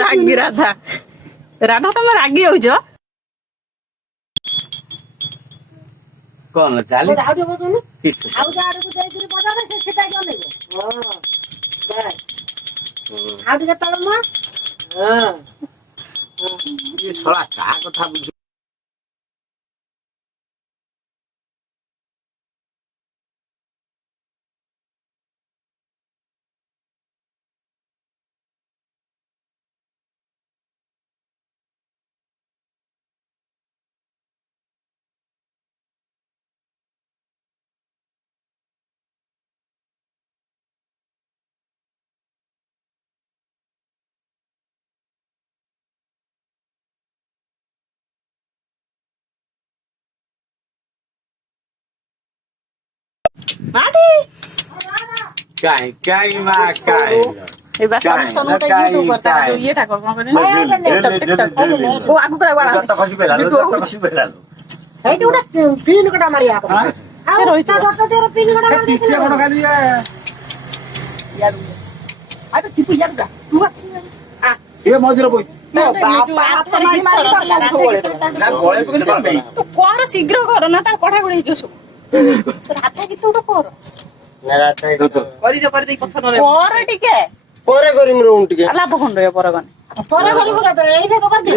ରାଗି ରାଧା ରାଧା ତମେ ରାଗି ହଉଛ କଣ ଚାଲି କାହା କଥା ବୁଝୁ କାଇଁ ମା କାଇଁ ଏବା ସମସନ ଗୋଟେ ୟୁଟ୍ୟୁବର ତା ଇଏ ଠାକୁର କଣ କହିଲେ ଓ ଆଗକୁ ତା ବାଳା ସେଇଠି ଗୋଟେ ପିନ୍ କୋଟା ମାରିବା ସେ ରହିଛି ପିନ୍ କୋଟା ମାରି ଟିକେ କଣ ଖାଲି ଆବେ ଟିପି ଯାଡା ତୁ ଅଛି ଏ ମଝିରେ ବଇ ବାପା ହାତ ମାରି ମାରି ତା ମନ ଗଳେ ନା ଗଳେ ପକେଇ କଣ ପାଇଁ ତୁ କର ଶୀଘ୍ର କର ନା ତା ପଢା ପଢି ହେଇଯିବ ସବୁ ରାଧା କିଛି ଗୋଟେ କର କରିଦେ କଥା ନଲେ କର ଟିକେ ପରେ କରିମୁ ରୁମ ଟିକେ ଲାଭ ଖଣ୍ଡ ପରଗନେ ପରେ କରିବୁ କେତେବେଳେ ଏଇ ସେ ତ କରିଦେ